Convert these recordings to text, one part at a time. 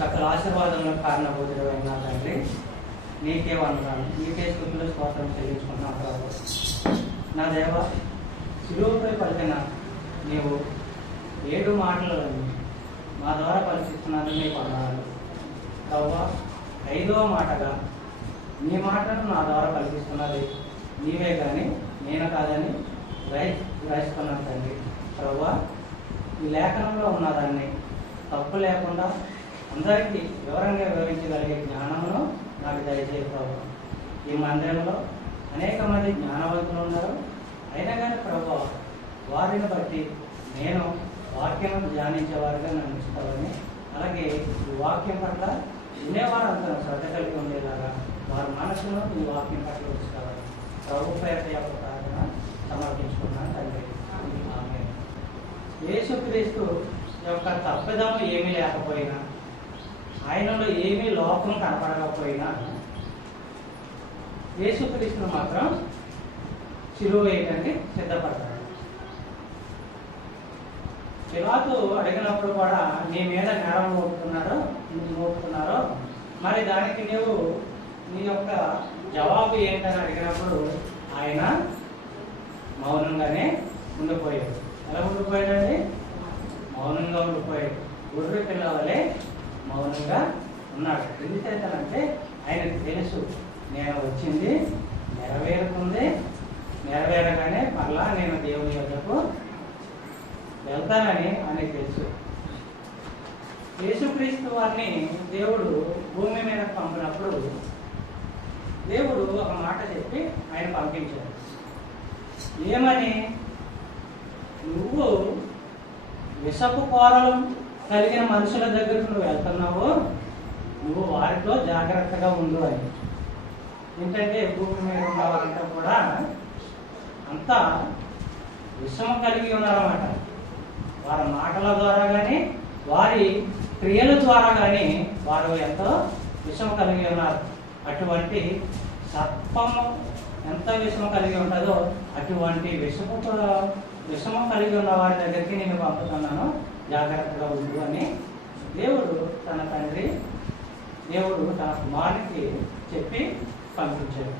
సకల ఆశీర్వాదములకు కారణభూతుడైన నా తండ్రి, నీకే వందనాలు, నీకే స్తుతులు స్తోత్రం చెల్లించుకుంటున్నాను ప్రభు. నా దేవ, శిలువపై పలికిన నీవు 7 మాటలను మా ద్వారా పలికిస్తున్నందుకు నీకు వందనాలు ప్రభు. 5వ మాటగా నీ మాటను నా ద్వారా పలికిస్తున్నది నీవే కానీ నేను కాదని గ్రహిస్తున్నాను తండ్రి ప్రభు. ఈ లేఖనంలో ఉన్నదాన్ని తప్పు లేకుండా అందరికీ వివరంగా వివరించగలిగే జ్ఞానమును నాకు దయచేయ ప్రభు. ఈ మందిరంలో అనేక మంది జ్ఞానవంతులు ఉన్నారు, అయినా కానీ ప్రభు వారిని బట్టి నేను వాక్యం ధ్యానించేవారుగా నన్ను ఉంచుతామని, అలాగే ఈ వాక్యం పట్ల వినేవారంతా శ్రద్ధ కలిగి ఉండేలాగా వారి మనసును ఈ వాక్యం పట్ల ఉంచుతామని ప్రభు పేరట యొక్క ప్రార్థన సమర్పించుకున్నాను తండ్రి. ఆమేన్. యేసుక్రీస్తు యొక్క తప్పిదం ఏమీ లేకపోయినా, ఆయనలో ఏమీ లోపం కనపడకపోయినా, యేసుక్రీస్తును మాత్రం సిలువ వేయడానికి సిద్ధపడ్డాడు. పిలాతు అడిగినప్పుడు కూడా నీ మీద నేరం మోపుతున్నారో మరి దానికి నీవు నీ యొక్క జవాబు ఏంటని అడిగినప్పుడు ఆయన మౌనంగానే ఉండిపోయాడు. ఎలా ఉండిపోయాడండి? మౌనంగా ఉండిపోయాడు. గొర్రె పిల్లవలే మౌనంగా ఉన్నాడు. ఎందుకంటే ఆయనకు తెలుసు, నేను వచ్చింది నెరవేరుతుంది, నెరవేరగానే మళ్ళా నేను దేవుని యొద్దకు వెళ్తానని ఆయనకు తెలుసు. యేసుక్రీస్తు వారిని దేవుడు భూమి మీద పంపినప్పుడు దేవుడు ఒక మాట చెప్పి ఆయన పంపించాడు. ఏమని? నువ్వు విషపు కోరలు కలిగిన మనుషుల దగ్గరకు నువ్వు వెళ్తున్నావు, నువ్వు వారితో జాగ్రత్తగా ఉండు అని. ఏంటంటే భూమి మీద ఉన్న వారంతా కూడా అంతా విషము కలిగి ఉన్నారన్నమాట. వారి మాటల ద్వారా కానీ వారి క్రియల ద్వారా కానీ వారు ఎంతో విషము కలిగి ఉన్నారు. అటువంటి సర్పము ఎంత విషము కలిగి ఉంటుందో అటువంటి విషము కలిగి ఉన్న వారి దగ్గరికి నేను పంపుతున్నాను, జాగ్రత్తగా ఉండు అని దేవుడు తన తండ్రి, దేవుడు తన కుమారునికి చెప్పి పంపించాడు.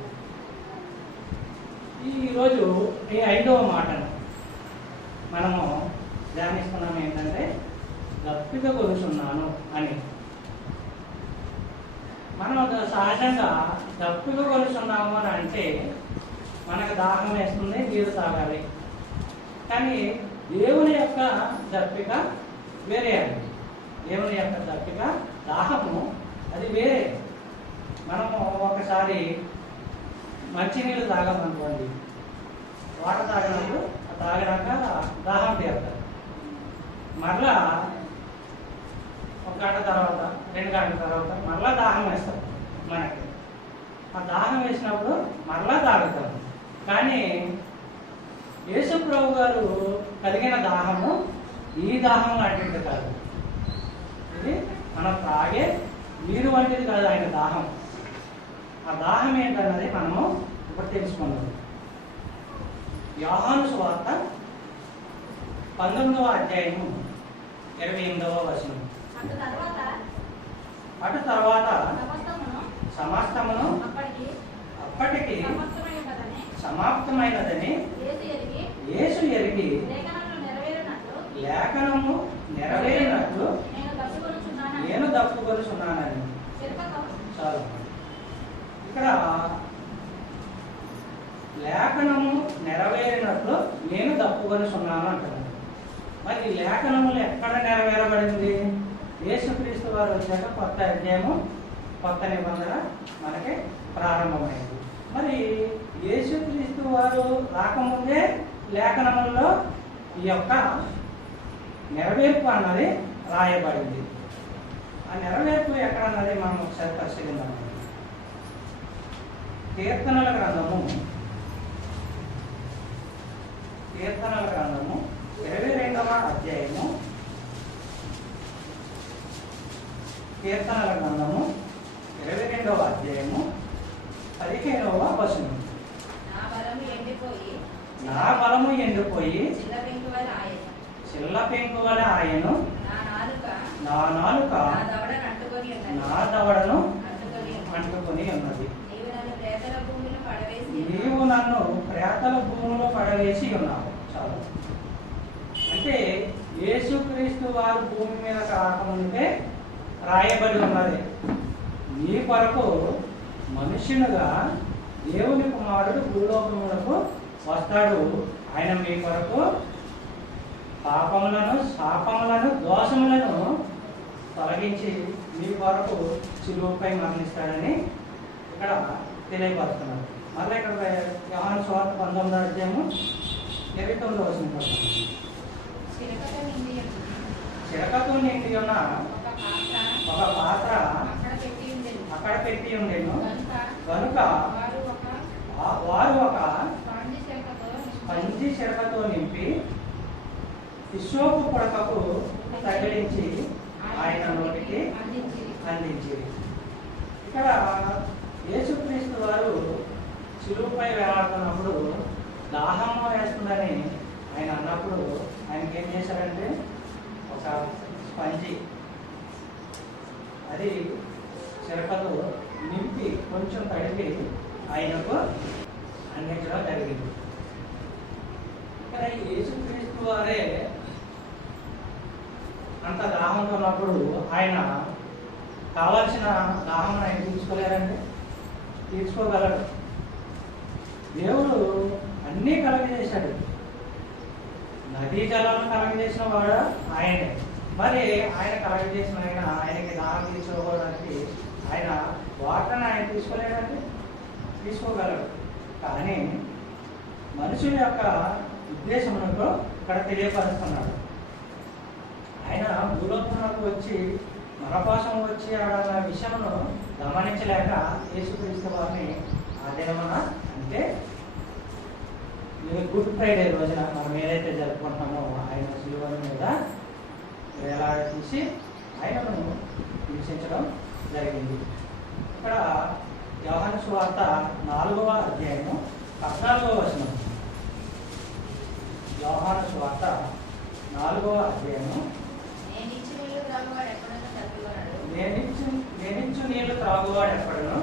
ఈరోజు ఈ 5వ మాటను మనము ధ్యానిస్తున్నాం. ఏంటంటే దప్పిక కొలుచున్నాను అని. మనం సహజంగా దప్పిక కొలుచున్నాము అని అంటే మనకు దాహం వేస్తుంది, నీరు తాగాలి. కానీ దేవుని యొక్క దప్పిక వేరే అండి. దేవుని యొక్క దప్పిక, దాహము అది వేరే. మనము ఒకసారి మంచినీళ్ళు తాగామనుకోండి, వాటర్ తాగినప్పుడు తాగినాక దాహం తీరుతుంది. మరలా 1 గంట తర్వాత 2 గంటల తర్వాత మరలా దాహం వేస్తాం మనకి. ఆ దాహం వేసినప్పుడు మరలా తాగుతాం. కానీ యేసు ప్రభు గారు కలిగిన దాహము ఈ దాహం లాంటిది కాదు. ఇది మనం తాగే నీరు వంటిది కాదు ఆయన దాహం. ఆ దాహం ఏంటన్నది మనము ఇప్పుడు తెలుసుకున్నాం. యోహాను సువార్త 19వ అధ్యాయము 28వ వచనం. అటు తర్వాత సమస్తమును అప్పటికి సమాప్తమైనదని యేసు ఎరిగి లేఖనము నెరవేరినట్లు నేను దప్పుకొనుచున్నానని. చాలు. ఇక్కడ లేఖనము నెరవేరినట్లు నేను దప్పుకొనుచున్నాను అంటున్నాను. మరి ఈ లేఖనములు ఎక్కడ నెరవేరబడింది? యేసుక్రీస్తు వారు వచ్చాక కొత్త అధ్యాయము, కొత్త నిబంధన మనకి ప్రారంభమైంది. మరి యేసుక్రీస్తు వారు రాకముందే లేఖనముల్లో ఈ యొక్క నెరవేర్పు అన్నది రాయబడింది. ఆ నెరవేర్పు ఎక్కడ అన్నది మనం ఒకసారి పరిశీలిద్దాం. కీర్తనల గ్రంథము 22వ అధ్యాయము, కీర్తనల గ్రంథము 22వ అధ్యాయము 15వ వచనం. నా బలము ఎండిపోయి చిల్ల పెంకువలె ఆయను, నా నాలుక నా దవడను అంటుకొని ఉన్నది. నీవు నన్ను ప్రేతల భూమిలో పడవేసి ఉన్నావు. చాలు. అంటే యేసుక్రీస్తు వారు భూమి మీద రాకముందే రాయబడి ఉన్నది, నీ కొరకు మనుష్యునిగా దేవుని కుమారుడు భూలోకములకు వస్తాడు, ఆయన మీ కొరకు పాపములను శాపములను దోషములను తొలగించి మీ కొరకు శిలువపై మరణిస్తాడని ఇక్కడ తెలియపరుస్తున్నారు. మళ్ళీ ఇక్కడ యోహాను సువార్త 19వ అధ్యాయము 29వ వచనం. చిరకతో నిండి ఉన్న ఒక పాత్ర అక్కడ పెట్టి ఉండేను కనుక వారు ఒక స్పంజి చిరకతో నింపి విశ్వపు పొడకకు తగిలించి ఆయన నోటికి అందించేది. ఇక్కడ యేసుక్రీస్తు వారు శిలువపై వేలాడుతున్నప్పుడు దాహము వేస్తుందని ఆయన అన్నప్పుడు ఆయనకి ఏం చేశారంటే ఒక స్పంజి అది చిరకతో నింపి కొంచెం తడిపి ఆయనకు అందించడం జరిగింది. ఇక్కడ యేసుక్రీస్తు వారే అంత దాహంతో ఉన్నప్పుడు ఆయన కావాల్సిన దాహం ఆయన తీర్చుకోలేరండి, తీర్చుకోగలడు. దేవుడు అన్నీ కలగజేశాడు. నదీ జలాలను కలగజేసిన వాడు ఆయనే. మరి ఆయన కలగజేసిన ఆయనకి దాహం తీర్చుకోవడానికి ఆయన వాటర్ని ఆయన తీసుకోలేడండి, తీసుకోగలడు. కానీ మనుషుల యొక్క ఉద్దేశమునకు ఇక్కడ తెలియపరుస్తున్నాడు. ఆయన భూలోకంలోకి వచ్చి మన కోసం వచ్చి ఆడ విషయమును గమనించలేక యేసుక్రీస్తు వారిని ఆ దినమున అంటే గుడ్ ఫ్రైడే రోజున మనం ఏదైతే జరుపుకుంటామో ఆయన శిలువ మీద వేలాడదీసి ఆయనను హింసించడం జరిగింది. ఇక్కడ యోహాను సువార్త 4వ అధ్యాయము 14వ వచనం. యోహాను సువార్త 4వ అధ్యాయము నేనిచ్చు నీళ్లు త్రాగువాడు ఎక్కడను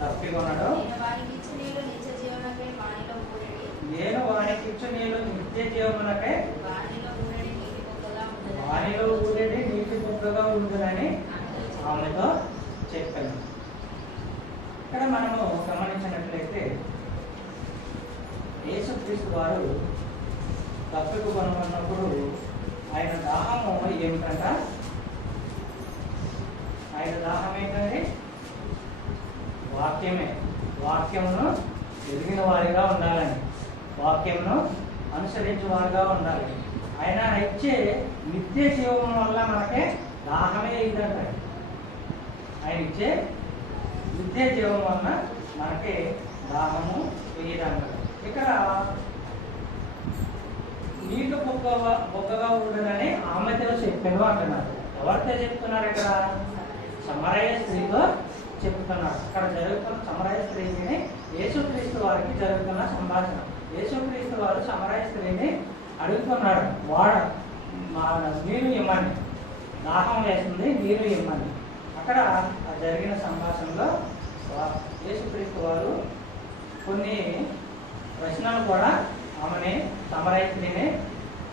తప్పికొనడు, నేను వానికి ఇచ్చు నీళ్లు నిత్య జీవమునకై వానిలో ఊరేది నీటి బొగ్గగా ఉంటుందని ఆమెతో చెప్పాను. ఇక్కడ మనము గమనించినట్లయితే యేసుక్రీస్తు వారు తప్పికు కొనుక్కున్నప్పుడు ఆయన దాహము ఏమిటంట? ఆయన దాహం ఏంటంటే వాక్యమే. వాక్యమును ఎదిగిన వారిగా ఉండాలని, వాక్యమును అనుసరించే వారిగా ఉండాలి. ఆయన ఇచ్చే నిత్య జీవం వల్ల మనకే దాహమే ఇదంట. ఆయన ఇచ్చే నిత్య జీవం వల్ల మనకే దాహము వేయదంట. ఇక్కడ నీళ్లు బొగ్గగా ఉండదని ఆమెతో చెప్పాను అంటున్నారు. ఎవరితో చెప్తున్నారు? ఇక్కడ సమరయ స్త్రీతో చెప్తున్నారు. అక్కడ జరుగుతున్న సమరయ స్త్రీని యేసుక్రీస్తు వారికి జరుగుతున్న సంభాషణ. యేసుక్రీస్తు వారు సమరయ స్త్రీని అడుగుతున్నాడు, నీరు ఇమ్మని, దాహం వేస్తుంది, నీరు ఇమ్మని. అక్కడ జరిగిన సంభాషణలో యేసుక్రీస్తు వారు కొన్ని ప్రశ్నలు కూడా ఆమెని సమరయ స్త్రీని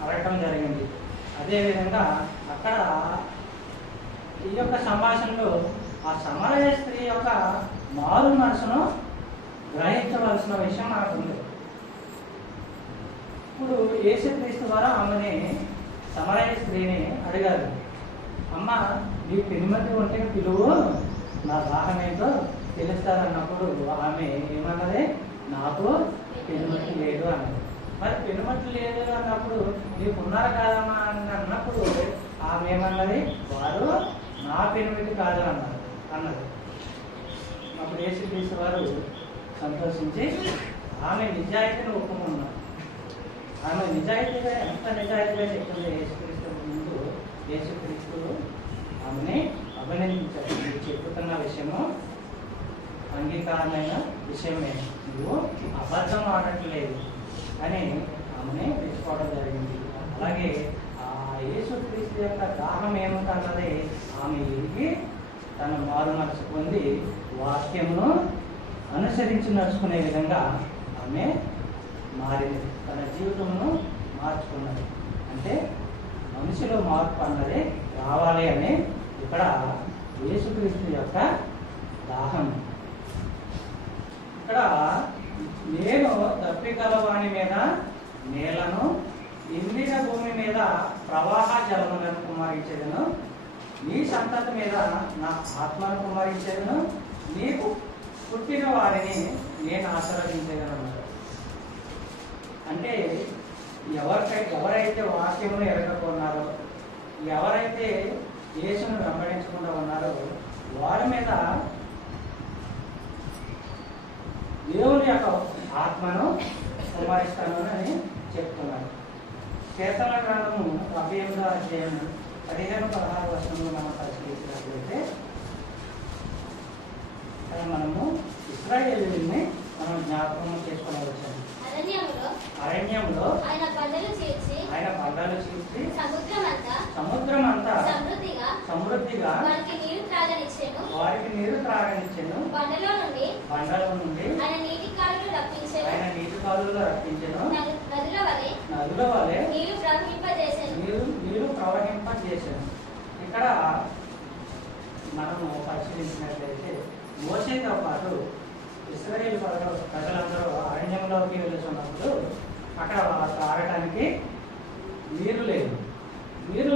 అడగటం జరిగింది. అదేవిధంగా అక్కడ ఈ యొక్క సంభాషణలో ఆ సమరయ స్త్రీ యొక్క మారు మనసును గ్రహించవలసిన విషయం మనకు ఉంది. ఇప్పుడు యేసుక్రీస్తు వారు ఆమెని సమరయ స్త్రీని అడిగారు, అమ్మ నీ పెనుమతి ఉంటే పిలువు, నా దాహం ఏంటో తెలుస్తారన్నప్పుడు ఆమె ఏమన్నది? నాకు పెనుమతి లేదు అన్నది. మరి పెనుమతి లేదు అన్నప్పుడు నీకున్నారు కాదమ్మా అని అన్నప్పుడు ఆమె ఏమన్నది? వారు నా పెనుమతి కాదు అన్నది. అప్పుడు యేసుక్రీస్తు వారు సంతోషించి ఆమె నిజాయితీని ఒప్పుకున్నారు. ఆమె నిజాయితీగా ఎంత నిజాయితీగా చెప్తుంది యేసుక్రీస్తు ముందు యేసుక్రీస్తు ఆమెని అభినందించారు. మీరు చెప్పుతున్న విషయము అంగీకారమైన విషయమే, నువ్వు అబద్ధం ఆడట్లేదు అని ఆమెని తీసుకోవడం జరిగింది. అలాగే ఆ యేసుక్రీస్తు యొక్క దాహం ఏమిటన్నది ఆమె ఎరిగి తన మారు మనసు పొంది వాక్యమును అనుసరించి నడుచుకునే విధంగా ఆమె మారింది. తన జీవితంను మార్చుకున్నది. అంటే మనిషిలో మార్పు అన్నది రావాలి అని ఇక్కడ యేసుక్రీస్తు యొక్క దాహం. ఇక్కడ నేను దప్పిగలవాని మీద నేలను, ఎండిన భూమి మీద ప్రవాహ జలములను కుమ్మరించేదను, నీ సంతతి మీద నా ఆత్మను కుమ్మరించేదను, నీకు పుట్టిన వారిని నేను ఆశీర్వదించేదను. అంటే ఎవరైతే వాక్యమును ఎరగకున్నారో, ఎవరైతే యేసును వెంబడించకుండా ఉన్నారో వారి మీద దేవుని యొక్క ఆత్మను కుమ్మరిస్తాను అని చెప్తున్నారు. కీర్తన గ్రంథము 78వ అధ్యాయం 15-16 వచనంలో మనం పరిశీలించినట్లయితే మనము ఇశ్రాయేలుని మనం జ్ఞాపకం చేసుకుని వచ్చాము. అరణ్యంలో ఆయన బండలు చీల్చి సముద్రం అంతా సమృద్ధిగా వారికి నీరు త్రాగనిచ్చెను. బండలో నుండి ఆయన నీటి కాలువలు రప్పించెను. నదుల వలె నీరు ప్రవహింపజేసెను. ఇక్కడ మనము పరిశీలించినట్లయితే మోషేతో పాటు ఇశ్రాయేలు ప్రజలందరూ అరణ్యంలోకి వెళ్తున్నప్పుడు అక్కడ తాగటానికి నీరు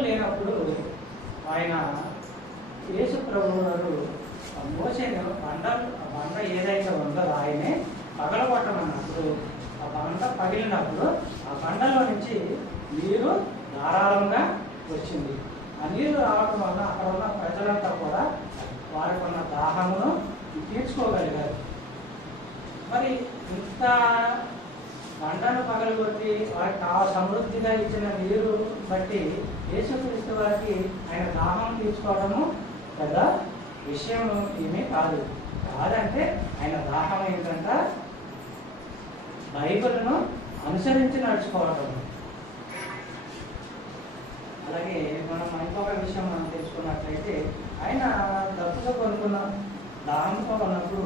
లేనప్పుడు ఆయన యేసు ప్రభువు గారు మోషేను బండ ఏదైతే ఉందో ఆయనే పగలగొట్టమన్నప్పుడు ఆ బండ పగిలినప్పుడు ఆ బండలో నుంచి నీరు ధారాళంగా వచ్చింది. ఆ నీరు రావడం వల్ల అక్కడ ఉన్న ప్రజలంతా కూడా వారికి ఉన్న దాహమును తీర్చుకోగలిగారు. మరి ఇంత బండను పగలగొట్టి వారికి సమృద్ధిగా ఇచ్చిన నీరు బట్టి యేసుక్రీస్తు వారికి ఆయన దాహం తీర్చుకోవడము పెద్ద విషయం ఏమీ కాదంటే ఆయన దాహం ఏంటంటే బైబిల్ను అనుసరించి నడుచుకోవటం. అలాగే మనం ఇంకొక విషయం మనం తెలుసుకున్నట్లయితే ఆయన డబ్బుతో కొనుక్కున్న దాహంతో ఉన్నప్పుడు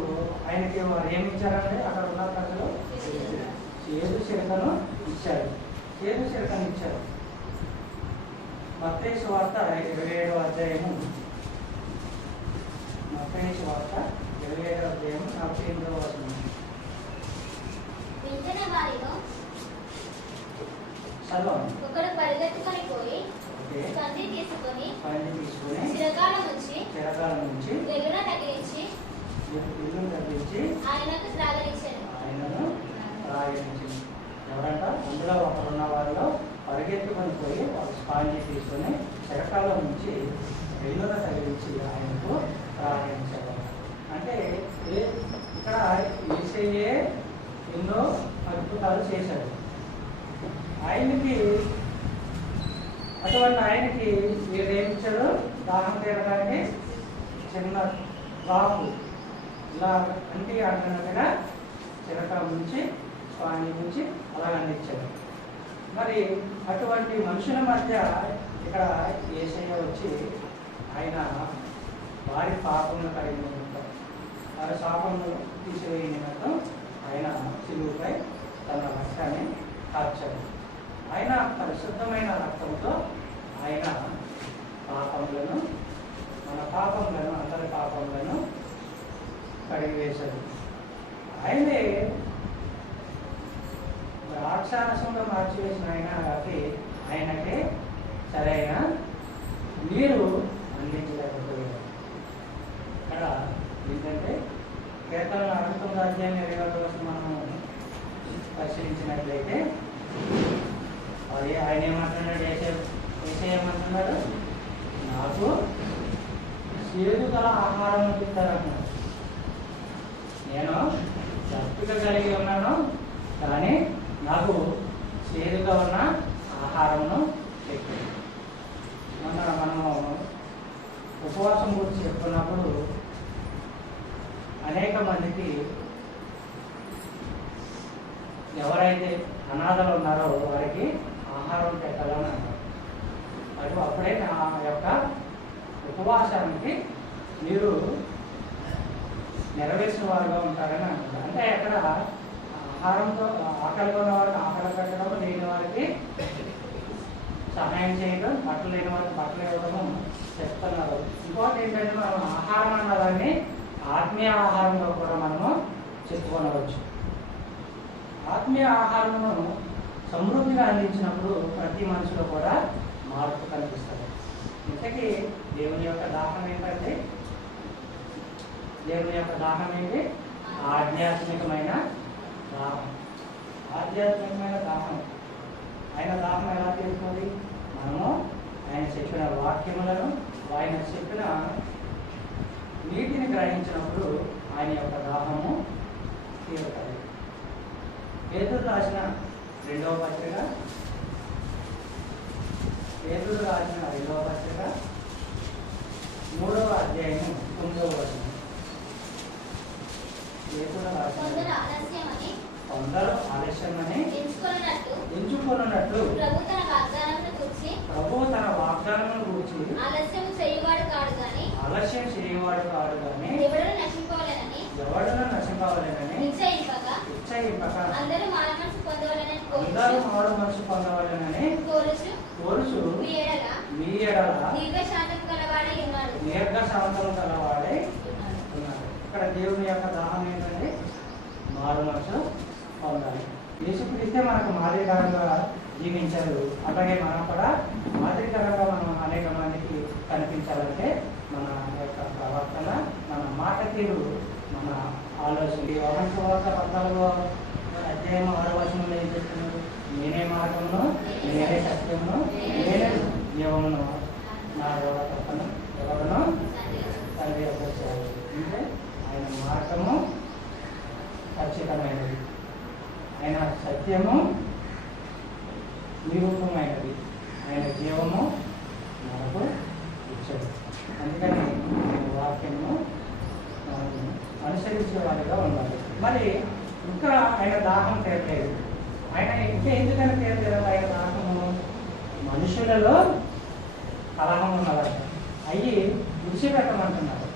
ఆయనకి వారు ఏమి ఇచ్చారంటే అక్కడ ఉన్న ప్రజలు చేదు చిరకను ఇచ్చారు. మత్తయి సువార్త 27వ అధ్యాయము 48వ వచనం. ఒకడు పరిగెత్తుకొని పోయి పంది తీసుకొని చిరకాల నుంచి వెలుగున తగిలించి ఆయనకు త్రాగనిచ్చాను. ఎవరంట? అందులో ఒకరున్న వారిలో పరిగెత్తుకొని పోయి ఒక స్పాంజీ తీసుకొని చిరకాల నుంచి వెలుగున తగిలించి ఆయనకు త్రాగించారు. అంటే ఇక్కడ యేసయ్యే ఎన్నో అద్భుతాలు చేశాడు. అటువంటి ఆయనకి మీరు ఏమిచ్చారు? దాహం తీరడానికి చిన్న రాపు ఇలా అంటున్నట్టుగా చిరకాల నుంచి స్వామి నుంచి అలా అందించాడు. మరి అటువంటి మనుషుల మధ్య ఇక్కడ యేసయ్య వచ్చి ఆయన వారి పాపమును కలిగి ఉంటారు, వారి శాపమును తీసివేయ నిమిత్తం ఆయన శిలువపై తన రక్తాన్ని కార్చాడు. ఆయన పరిశుద్ధమైన రక్తంతో ఆయన పాపములను, మన పాపములను, అందరి పాపములను కడిగివేశాడు. ఆయనే రాక్షసంగా మార్చివేసిన ఆయన కాబట్టి ఆయనకే సరైన నీరు అందించలేకపోయాడు. ఇక్కడ ఏంటంటే కీర్తనల 69వ అధ్యాయం 20వ వచనం మనం పరిశీలించినట్లయితే ఆయన ఏమంటున్నాడు? ఏమంటున్నాడు? నాకు చేదు గల ఆహారం తింటారన్నాడు. నేను దప్పిక కలిగి ఉన్నాను, కానీ నాకు చేదుగా ఉన్న ఆహారమును పెట్టాడు. మనము ఉపవాసం గురించి చెప్పుకున్నప్పుడు అనేక మందికి ఎవరైతే అనాథలు ఉన్నారో వారికి ఆహారం పెట్టాలని అంటారు. మరియు అప్పుడే నా యొక్క ఉపవాసానికి మీరు నెరవేర్చిన వారుగా ఉంటారని అంటారు. అంటే అక్కడ ఆహారంతో ఆకలి కొన్న వారికి ఆకలి పెట్టడం, లేని వారికి సహాయం చేయడం, బట్టలు లేని వారికి బట్టలు ఇవ్వడము చెప్తున్నారు. ఇంకోటి ఏంటంటే మనం ఆహారం అన్నదాన్ని ఆత్మీయ ఆహారంలో కూడా మనము చెప్పుకోనవచ్చు. ఆత్మీయ ఆహారమును సమృద్ధిగా అందించినప్పుడు ప్రతి మనిషిలో కూడా మార్పు కనిపిస్తుంది. ఇంతకీ దేవుని యొక్క దాహం ఏంటంటే, దేవుని యొక్క దాహం ఏంటి? ఆధ్యాత్మికమైన దాహం. ఆధ్యాత్మికమైన దాహం. ఆయన దాహం ఎలా తీరుతుంది? మనము ఆయన చెప్పిన వాక్యములను, ఆయన చెప్పిన నీటిని గ్రహించినప్పుడు ఆయన యొక్క దాహము తీరుతుంది. పేతురు రాసిన 2వ పత్రిక, పేతురు రాసిన 2వ పత్రిక 3వ అధ్యాయం 9వ వచనం. పేతురు రాసిన కొందరు ఆలస్యమని ఎంచుకొనున్నట్లు ప్రభువు తన వాగ్దానమును గూర్చి ఆలస్యం చేయవాడు కాడు గాని ఎవడను నశింపవలెనని ఇచ్చయింపక అందరూ మారు మనసు పొందవలెనని కోరుచు మీ ఎడల దీర్ఘశాంతము గలవాడై ఉన్నాడు. ఇక్కడ దేవుని యొక్క దాహం ఏంటంటే మారు మనసు పొందాలి. యేసుక్రీస్తే మనకు మాదిరికరంగా జీవించారు. అలాగే మనం కూడా మాదిరికరంగా మనం అనేక మందికి కనిపించాలంటే మన యొక్క ప్రవర్తన, మన మాట తీరు, మన ఆలోచన. యోహాను సువార్త 14వ అధ్యాయం 6వ వచనంలో ఏం చెప్తున్నారు? నేనే మార్గమును, నేనే సత్యమును, నేనే జీవమును, నా తప్పను ఎవరును తండ్రి యొక్క చేయాలి. అంటే ఆయన మార్గము ఖచ్చితమైనది, ఆయన సత్యము నిరూపమైనది, ఆయన జీవము మనకు ఇచ్చాడు. అందుకని వాక్యము అనుసరించే వారిగా ఉండాలి. మరి ఇంకా ఆయన దాహం తీరలేదు. ఆయన ఇంకా ఎందుకని తీరలేదు? ఆయన దాహము మనుషులలో కలహం ఉన్నదంట, అయ్యి విడిచిపెట్టమంటున్నారు.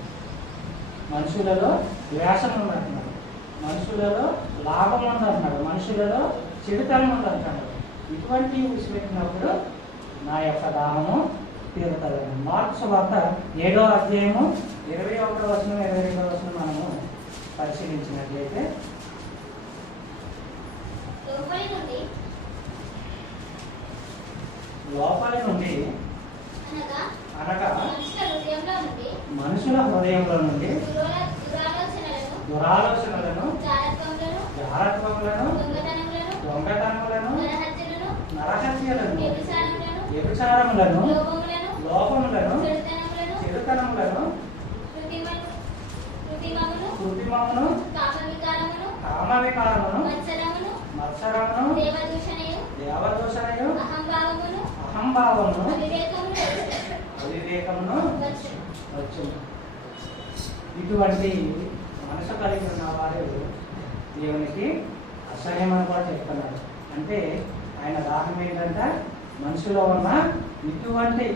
మనుషులలో ద్వేషం ఉందంటున్నాడు, మనుషులలో లాభం ఉందంటున్నాడు, మనుషులలో చెడుతనం ఉందంటున్నాడు. ఇటువంటివి విడిచిపెట్టినప్పుడు నా యొక్క దాహము తీరుతుంది. మార్క్స్ వార్త 7వ అధ్యాయము 21వ వచనం 22వ వచనం మనము పరిశీలించినట్లయితే, లోపలి నుండి అనగా మనుషుల హృదయంలో నుండి దురాలోచనలను, జారత్వములను, దొంగతనములను, నరహత్యలను, వ్యభిచారములను, లోపములను, చెడుతనములను, కృత్రిమమును, కామవికారమును, మత్సరమును, దేవదూషణయు, అహంభావమును, అవివేకమును వచ్చును. ఇటువంటి మనసు కలిగి ఉన్న వారు దేవునికి అసహ్యమని కూడా చెప్తున్నారు. అంటే ఆయన దాహం ఏంటంటే మనిషిలో ఉన్న ఇటువంటి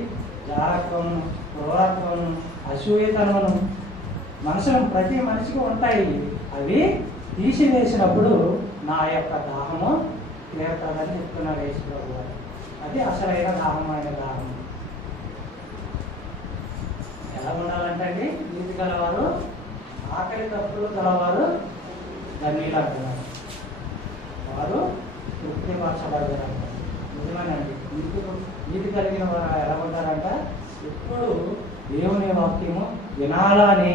జారత్వము, క్రూరత్వము, అసూయతనమును మనసులో ప్రతి మనిషికి ఉంటాయి. అవి తీసివేసినప్పుడు నా యొక్క దాహము తీరుతుందని చెప్తున్నారు యేసుప్రభు గారు. అది అసలైన దాహమైన దాహం. ఎలా ఉండాలంటే అండి, నీతి గలవారు, ఆకలి తప్పులు గలవారు ధన్యులు అంటున్నారు. వారు తృప్తిపరచబడతారు. నిజమేనండి. నీతి కలిగిన వారు ఎలా ఉంటారంట? ఎప్పుడు దేవుని వాక్యము వినాలని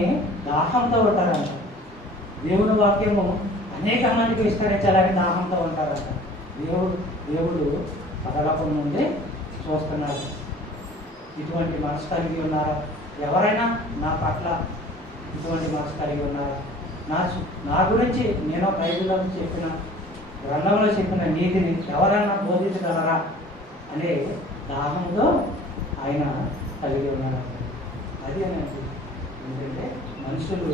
దాహంతో ఉంటారంట. దేవుని వాక్యము అనేక మందికి విస్తరించాలని దాహంతో ఉంటారంట. దేవుడు పరలోకం నుండి చూస్తున్నాడు. ఇటువంటి మనసు కలిగి ఉన్నారా? ఎవరైనా నా పట్ల ఇటువంటి మనసు కలిగి ఉన్నారా? నా గురించి నేను బైబిల్లో చెప్పిన, గ్రంథంలో చెప్పిన నీతిని ఎవరైనా బోధించగలరా అనే దాహంతో ఆయన కలిగి ఉన్నారు. అది అనేది ఏంటంటే మనుషులు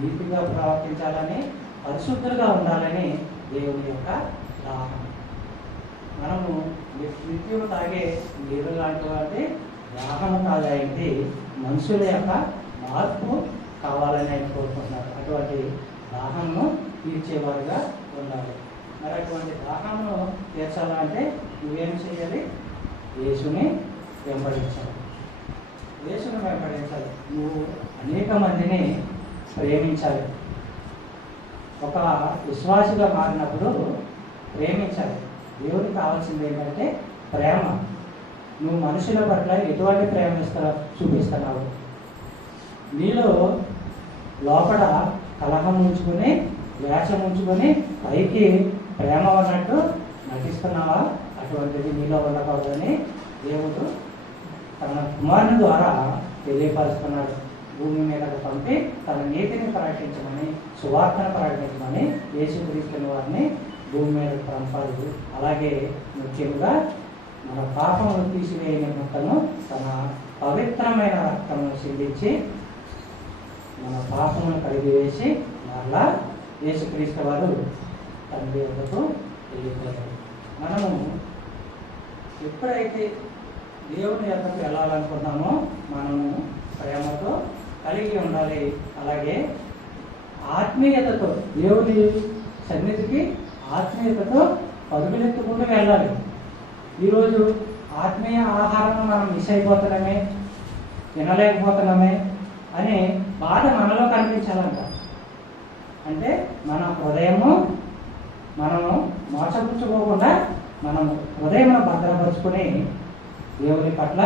నీతిగా ప్రవర్తించాలని, పరిశుద్ధులుగా ఉండాలని దేవుని యొక్క దాహం. మనము నిత్యం తాగే నీరు లాంటి వాటి దాహం కాదండి, మనుషుల యొక్క మార్పు కావాలని ఆయన కోరుకుంటున్నారు. అటువంటి దాహంను తీర్చేవారుగా ఉండాలి. మరి అటువంటి దాహంను తీర్చాలంటే నువ్వేం చేయాలి? యేసుని వెంబడించాలి. యేసుని వెంబడించాలి. నువ్వు అనేక మందిని ప్రేమించాలి. ఒక విశ్వాసిగా మారినప్పుడు ప్రేమించాలి. దేవుడికి కావాల్సింది ఏంటంటే ప్రేమ. నువ్వు మనుషుల పట్ల ఎటువంటి ప్రేమ చూపిస్తున్నావు? నీలో లోపల కలహం ఉంచుకొని, వేషం ఉంచుకొని పైకి ప్రేమ ఉన్నట్టు నటిస్తున్నావా? అటువంటిది నీలో ఉండకూడదని దేవుడు తన కుమారుని ద్వారా తెలియపరుస్తున్నాడు. భూమి మీదకు పంపి తన నీతిని ప్రకటించమని, సువార్తను ప్రకటించమని యేసుక్రీస్తుని వారిని భూమి మీదకు పంపాడు. అలాగే ముఖ్యంగా మన పాపమును తీసివేయ నిమిత్తము తన పవిత్రమైన రక్తమును చిందించి మన పాపమును కడిగివేసి మరలా యేసుక్రీస్తు వారు తండ్రి వద్దకు వెళ్ళిపోయారు. మనము ఎప్పుడైతే దేవుని యొక్కకు వెళ్ళాలనుకున్నామో మనము ప్రేమతో కలిగి ఉండాలి. అలాగే ఆత్మీయతతో దేవుని సన్నిధికి ఆత్మీయతతో పరుగులెత్తుకుంటూ వెళ్ళాలి. ఈరోజు ఆత్మీయ ఆహారం మనం మిస్ అయిపోతున్నామే, తినలేకపోతున్నామే అనే బాధ మనలో కనిపించాలంట. అంటే మన హృదయము మనము మోసపుచ్చుకోకుండా మనము హృదయం భద్రపరుచుకొని దేవుని పట్ల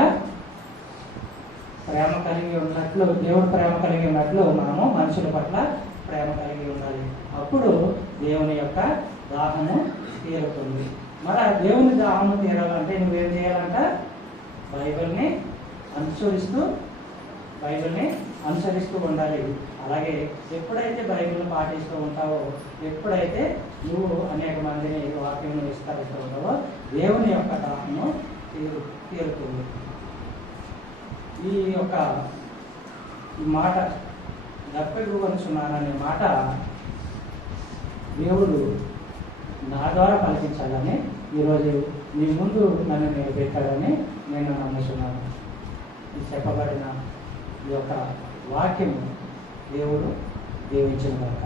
ప్రేమ కలిగి ఉన్నట్లు, దేవుడు ప్రేమ కలిగి ఉన్నట్లు మనము మనుషుల పట్ల ప్రేమ కలిగి ఉండాలి. అప్పుడు దేవుని యొక్క దాహము తీరుతుంది. మరి ఆ దేవుని దాహము తీరాలంటే నువ్వేం చేయాలంట? బైబిల్ని అనుసరిస్తూ ఉండాలి. అలాగే ఎప్పుడైతే బైబిల్ని పాటిస్తూ ఉంటావో, ఎప్పుడైతే నువ్వు అనేక మందిని వాక్యం విస్తరిస్తూ ఉంటావో దేవుని యొక్క దాహము తీరుతుంది. ఈ మాట దప్పికొనుచున్నాననే మాట దేవుడు నా ద్వారా పలికించాలని ఈరోజు నీ ముందు నన్ను నేను పెట్టాడని నేను నమ్ముతున్నాను. ఈ చెప్పబడిన ఈ యొక్క వాక్యము దేవుడు దీవించిన కనుక